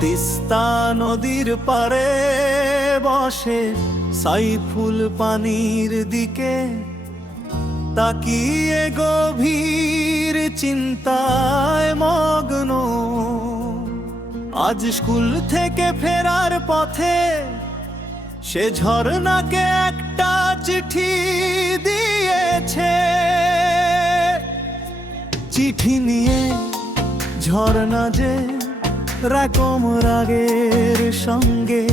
তিস্তা নদীর পারে বসে সাইফুল পানির দিকে তাকিয়ে গভীর চিন্তায় মগ্ন। আজ স্কুল থেকে ফেরার পথে সে ঝর্ণাকে একটা চিঠি দিয়েছে। চিঠি নিয়ে ঝর্ণা যে রকম রাগের সঙ্গে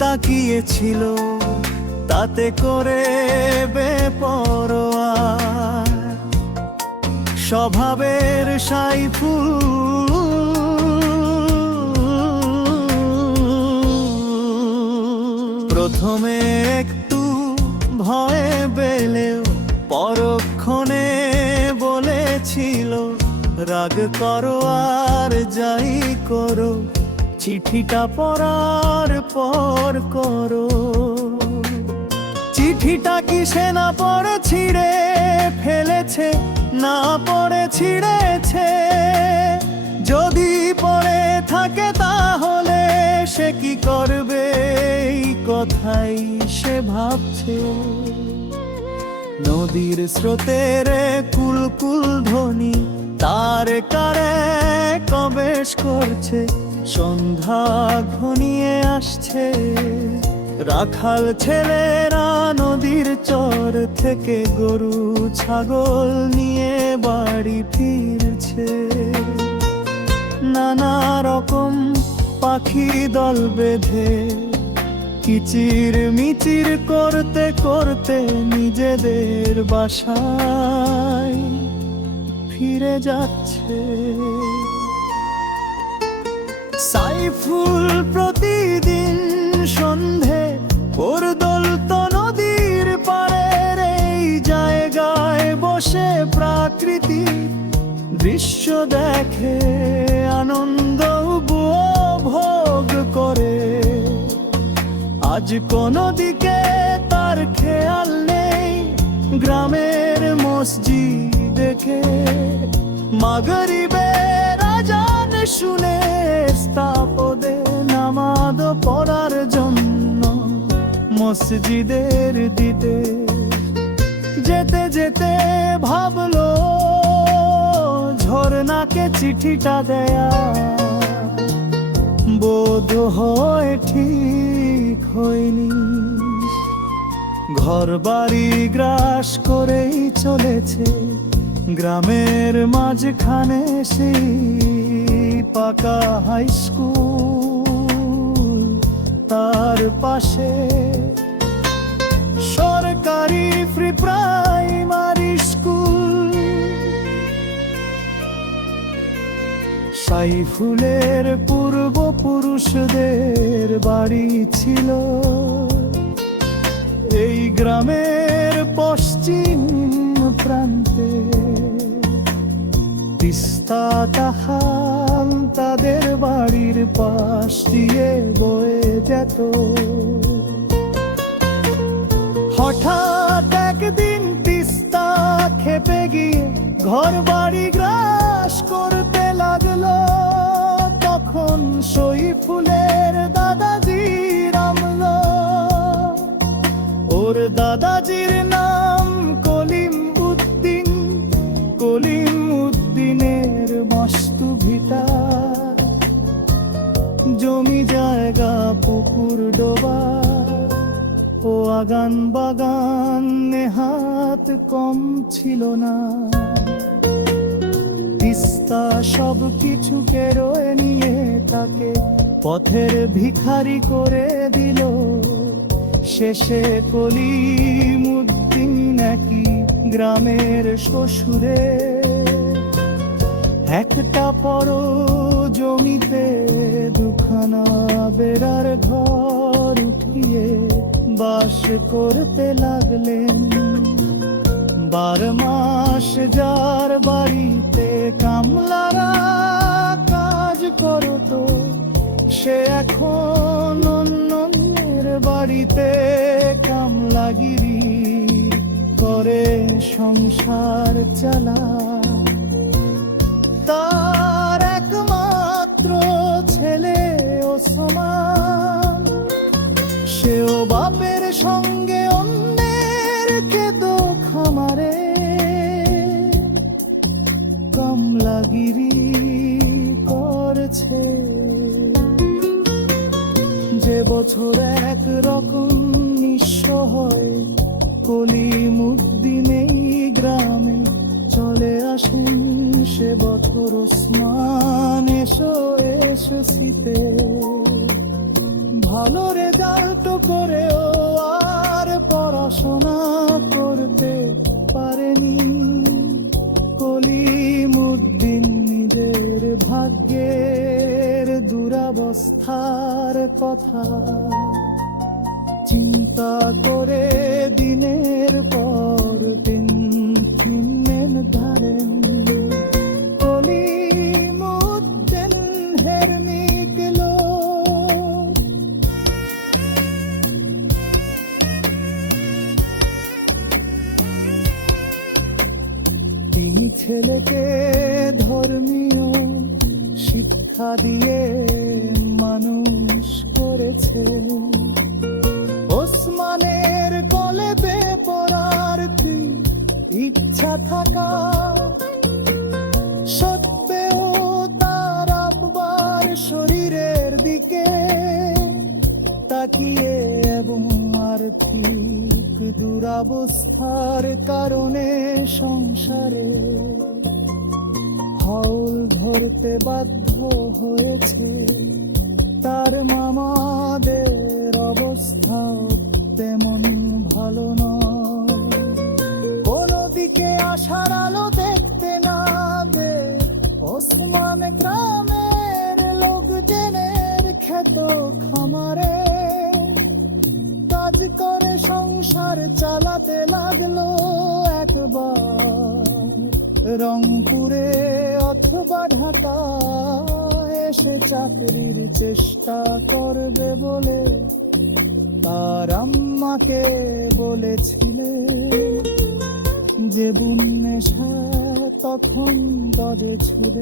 তাকিয়েছিল, তাতে করে বেপরোয়া স্বভাবের সাইফুল প্রথমে একটু ভয়ে পেলেও পরক্ষণে বলেছিল, রাগ করো আর যাই করো, চিঠিটা পড়ার পর করো। চিঠিটা কি সে না পড়ে ছিঁড়ে ফেলেছে, না পড়ে ছিঁড়েছে? যদি পড়ে থাকে তাহলে সে কি করবে, এই কথাই সে ভাবছে। নদীর স্রোতের কুলকুল ধ্বনি তার কারে কবেশ করছে, সন্ধ্যা ঘনিয়ে আসছে। রাখাল ছেলেরা নদীর চর থেকে গরু ছাগল নিয়ে বাড়ি ফিরছে। নানা রকম পাখি দল বেঁধে কিচির মিচির করতে করতে নিজেদের বাসায় ফিরে যাচ্ছে। সাইফুল প্রতিদিন সন্ধে পরদলত নদীর পাড়ের এই জায়গায় বসে প্রাকৃতিক দৃশ্য দেখে, আনন্দ উপভোগ করে। আজ কোনো দিকে তার খেয়াল নেই, গ্রামের মসজিদ দেখে মাগরিবের আজান শুনে স্থাপদে নামাজ পড়ার জন্য মসজিদের দিতে যেতে যেতে ভাবলো, ঝর্ণাকে চিঠিটা দেয়া বোধ হয় ঠিক হয়নি। ঘর বাড়ি গ্রাস করেই চলেছে গ্রামের মাঝখানে সেই পাকা হাই স্কুল, তার পাশে সরকারি ফ্রি প্রাইমারি স্কুল। সাইফুলের পূর্বপুরুষদের বাড়ি ছিল এই গ্রামের পশ্চিম প্রান্তে। তিস্তা তাহান তাদের বাড়ির পাশ দিয়ে বয়ে যেত। হঠাৎ একদিন তিস্তা খেপে গিয়ে ঘর বাড়ি গ্রাস করতে লাগলো। তখন সাইফুলের দাদাজি নামলো। ওর দাদাজির নাম কলিম উদ্দিন। কলিম উদ্দিনের মস্তু ভিটা, জমি জায়গা পুকুর ডোবা ও আগান বাগান নেহাত কম ছিল না। তিস্তা সব কিছুকে রয়ে নিয়ে তাকে পথের ভিখারি করে দিল। শেষে কলিম উদ্দিন নাকি গ্রামের শ্বশুরে একটা বড় জমিতে দুখানা বেড়ার ঘর উঠিয়ে বাস করতে লাগলেন। 12 মাস যার বাড়িতে কামলারা কাজ করত, সে এখন অন্যের বাড়িতে কামলাগিরি করে সংসার চালায়। তার একমাত্র ছেলে সমান, সেও বাপের সঙ্গে অন্যের কেদো খামারে কামলাগিরি করছে। যে বছর এক রকম নিঃস্ব হয়, কলিমুদ্দিন এই গ্রামে চলে আসেন সে বছর ওসমান এসো এসো শীতে। ভালো রেজাল্ট করেও আর পড়াশোনা করতে পারেনি কলিমুদ্দিন। নিজের ভাগ্যের দুরবস্থার কথা চিন্তা করে দিনের পর দিন দিনের ধারেন কলিমুদ্দিন হেরমিক লোক। তিনি ছেলেকে ধর্মীয় শিক্ষা দিয়ে মানুষ করেছে। ওসমানের কলেজে পড়ার কি ইচ্ছা থাকা সত্ত্বেও তার আব্বার শরীরের দিকে তাকিয়ে এবং আর্থিক দুরবস্থার কারণে সংসারে হাউল ধরতে বাধ্য হয়েছে। তার মামাদের অবস্থাও তেমন ভালো নয়, কোনো দিকে আশার আলো দেখতে না দে ওসমান গ্রামের লোকজনের ক্ষেত খামারে কাজ করে সংসার চালাতে লাগলো। একবার রংপুরে অথবা ঢাকা এসে চাকরির চেষ্টা করবে বলে তার আম্মাকে বলেছিলে। যে বুন্নেশা তখন দলে ছিল।